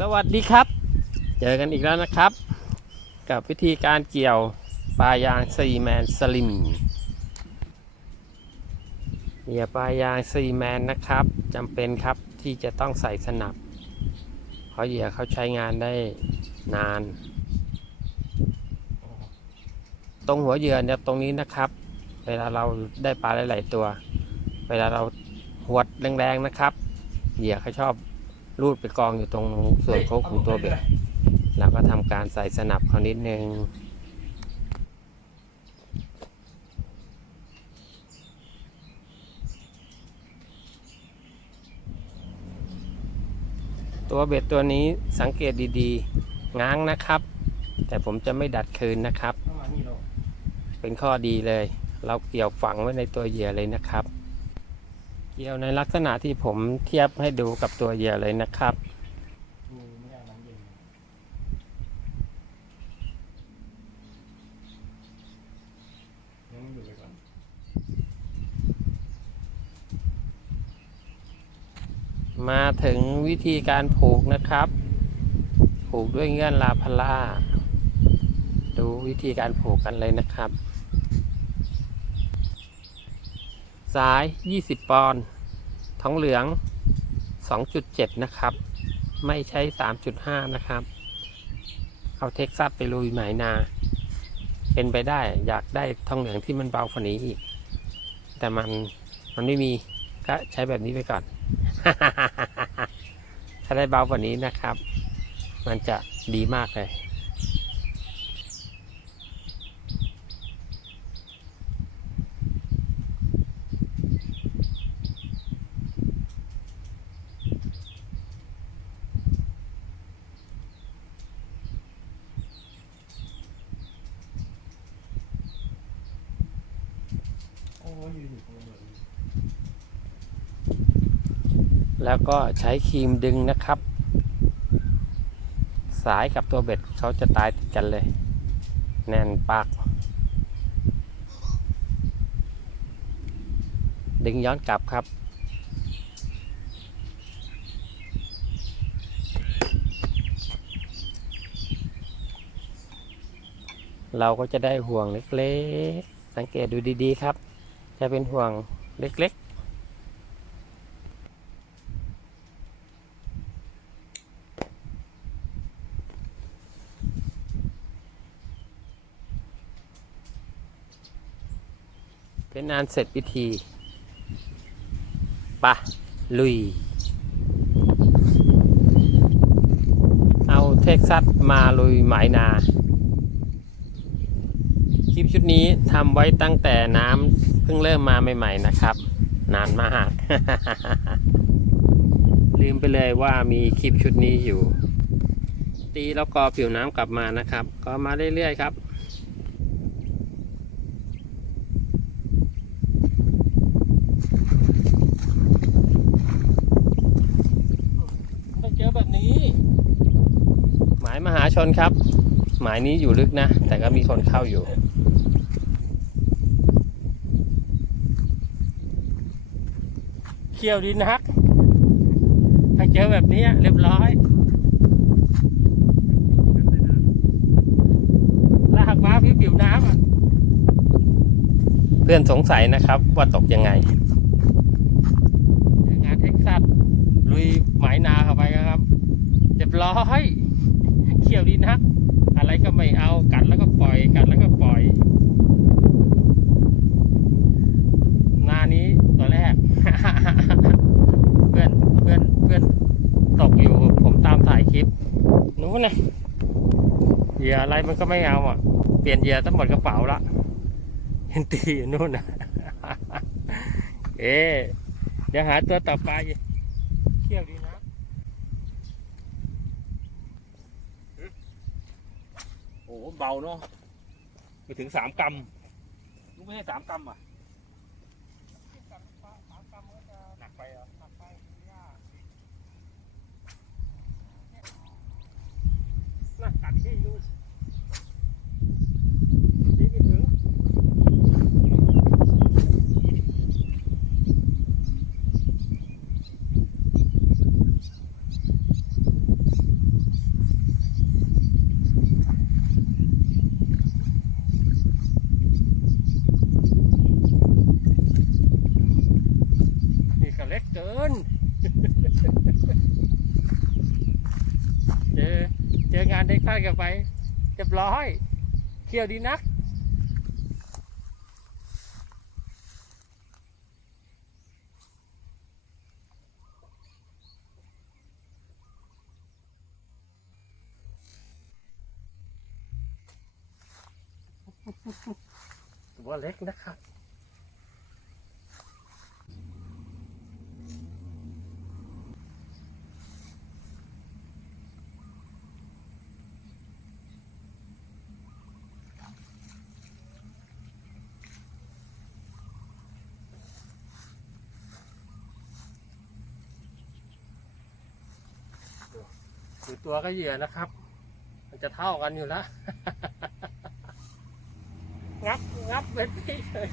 สวัสดีครับ เจอกันอีกแล้วนะครับ กับวิธีการเกี่ยวปลายางซีแมนสลิมเหยื่อปลายางซีแมนนะครับจำเป็นครับที่จะต้องใส่สนับเพราะเหยื่อเขาใช้งานได้นาน ตรงหัวเหยื่อเนี่ยตรงนี้นะครับ เวลาเราได้ปลาหลายๆตัว เวลาเราหวดแรงๆนะครับ เหยื่อเขาชอบ รูดไปกองอยู่ตรงส่วนโค้งของตัวเบ็ดเราก็ทำการใส่สนับเขานิดนึงตัวเบ็ดตัวนี้สังเกตดีๆ ง้างนะครับ แต่ผมจะไม่ดัดคืนนะครับ เป็นข้อดีเลย เราเกี่ยวฝังไว้ในตัวเหยื่อเลยนะครับเกี่ยวในลักษณะที่ผมเทียบให้ดูกับตัวเหยื่อเลยนะครับมาถึงวิธีการผูกนะครับ ผูกด้วยเงื่อนลาพล่า ดูวิธีการผูกกันเลยนะครับ สาย 20 ปอนด์ ทองเหลือง 2.7 นะครับ ไม่ใช้ 3.5 นะครับ เอาเท็กซัสไปลุยหมายนา เป็นไปได้อยากได้ทองเหลืองที่มันเบากว่านี้อีก แต่มันมันไม่มีก็ใช้แบบนี้ไปก่อน ถ้าได้เบากว่านี้นะครับ มันจะดีมากเลย แล้วก็ใช้ครีมดึงนะครับ สายกับตัวเบ็ดเขาจะตายติดกันเลย แน่นปากดึงย้อนกลับครับ เราก็จะได้ห่วงเล็กๆ สังเกตดูดีๆครับ จะเป็นห่วงเล็กๆ็นงานเสร็จพิธีปะลุย เอาเท็กซัสมาลุยหมายนา คลิปชุดนี้ทำไว้ตั้งแต่น้ำเพิ่งเริ่มมาใหม่ๆนะครับ นานมาก ลืมไปเลยว่ามีคลิปชุดนี้อยู่ ตีแล้วกอผิวน้ำกลับมานะครับ ก็มาเรื่อยๆครับ ไม่เจอแบบนี้ หาชนครับ หมายนี้อยู่ลึกนะ แต่ก็มีคนเข้าอยู่เขี่ยวดีนัก ถ้าเจอแบบนี้เรียบร้อยลากมาผิวผิวน้ำเพื่อนสงสัยนะครับว่าตกยังไงงานเท็กซัสลุยหมายนาเข้าไปครับเรียบร้อย ขี่ยวดีนัก อะไรก็ไม่เอากันแล้วก็ปล่อยกันแล้วก็ปล่อย นานี้ตัวแรก เพื่อนเพื่อนเพื่อนตกอยู่ผมตามถ่ายคลิปนู้นนะเหยื่ออะไรมันก็ไม่เอาอะ เปลี่ยนเหยื่อทั้งหมดกระเป๋าละเห็นตีอยู่นู่นนะเอ๊ะเดี๋ยวหาตัวต่อไปเที่ยวดีนะ โอ้โห เบาเนาะไม่ถึงสามกรัมลูกไม่ใช่สามกรัมอะหนักไปเหรอ น่ากัดแค่ยูนตีไม่ถึง จอ เจองานเท็กซัสกันไปเรียบร้อยเที่ยวดีนักตัวเล็กนะครับ คือตัวก็เหยื่อนะครับ มันจะเท่ากันอยู่แล้วงับงับเป็นที่เลย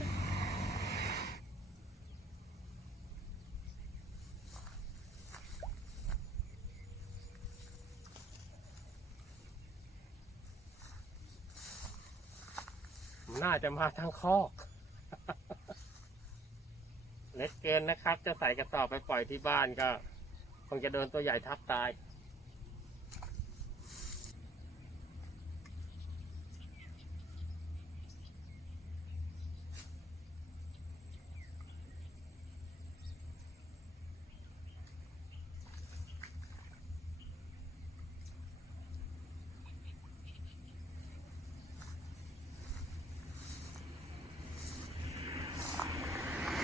น่าจะมาทางคอก เล็กเกินนะครับ จะใส่กระสอบไปปล่อยที่บ้านก็ คงจะโดนตัวใหญ่ทับตาย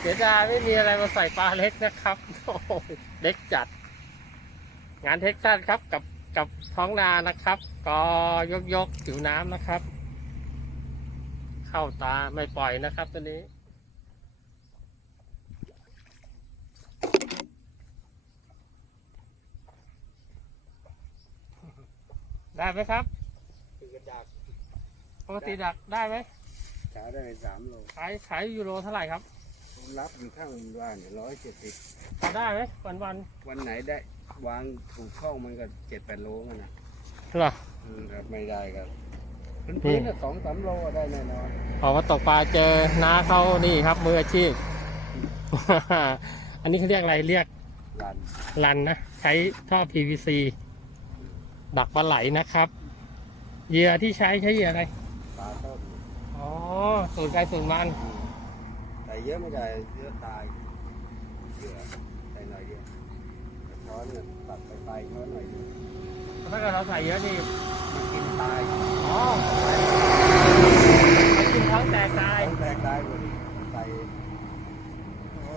สียดายไม่มีอะไรมาใส่ปลาเล็กนะครับโอ้โหเล็กจัด งานเท็กซัสครับกับกับท้องนานะครับ ก็ยกยกผิวน้ำนะครับ เข้าตาไม่ปล่อยนะครับตัวนี้ ได้ไหมครับคือกระจากปกติดักได้ไหมขายได้สามโลขายขายยูโรเท่าไหร่ครับผม รับอยู่ข้างบ้านร้อยเจ็ดสิบพอได้ไหมวันวันวันไหนได้ วางถูกช่องมันก็เจ็ดแปดโลมันนะๆเหรอ อืมครับไม่ได้ครับพื้นๆน่ะสองสามโลได้แน่นอนออกมาตกปลาเจอน้าเขานี่ครับมืออาชีพ อันนี้เขาเรียกอะไรเรียกลันลันนะใช้ท่อ PVC ดักปลาไหลนะครับเหยื่อที่ใช้ใช้เหยื่ออะไรปลาต้มอ๋อสูตรไกลสูตรมันอืม แต่เยอะไม่ได้เยอะตายเยอะใส่หน่อยเดียวช้อนเนี่ยตัดไปไปช้อนหน่อยเดียวถ้าเกิดเราใส่เยอะนี่มันกินตายอ๋อมันกินท้องแตกตายต้องแตกตายหมดใส่โอ้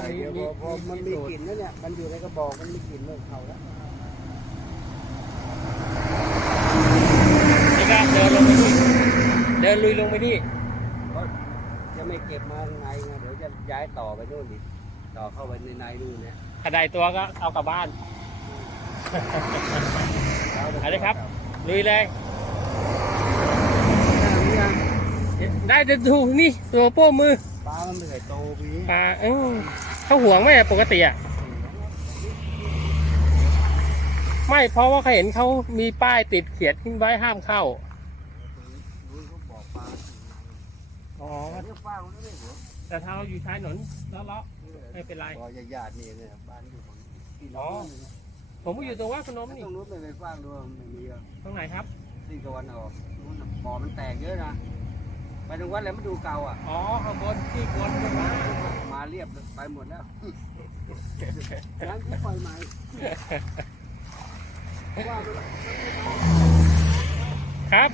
ใส่หน่อยมีเดียวมีพอพอมันมีสูตกรลิ่นแล้วเนี่ยมันอยู่ในกระบอกมันมีกลิ่นเริ่มเข้าแล้วนี่ก็เดินลงไปที่เดินลุยลงไปที่จะ ไม่เก็บมาข้างในไงเดี๋ยวจะย้ายต่อไปนู่นอีกต่อเข้าไปในในนู่นเนี่ยกระไดตัวก็เอากลับบ้าน เอาเลยครับ ลุยเลย ได้จะดูนี่ตัวโป้มือปลามันไม่เคยโตปีปลาเออเขาห่วงไหมปกติอะ ไม่เพราะว่าเขาเห็นเขามีป้ายติดเขียนขึ้นไว้ห้ามเข้า รู้เขาบอกปลา อ๋อแต่เนี่ยป้ามันไม่ได้หัวแต่ถ้าเราอยู่ชายถนนแล้วเลาะไม่เป็นไรพอญาติๆนี่เนี่ยบ้านอยู่ของพี่น้องนี่นะผมก็อยู่ตรงว่าพนมตนี่รงนู้นไม่ไปฟ้างด้วยไม่มีอะตรงไหนครับที่ตะวันออกนู้นน่ะบ่อมันแตกเยอะนะไปตรงวัดแล้วมันดูเก่าอะ อ๋อข้างบนที่บนขึ้นมามาเรียบไปหมดแล้วร้านที่ปล่อยใหม่เพราะว่ามันครับ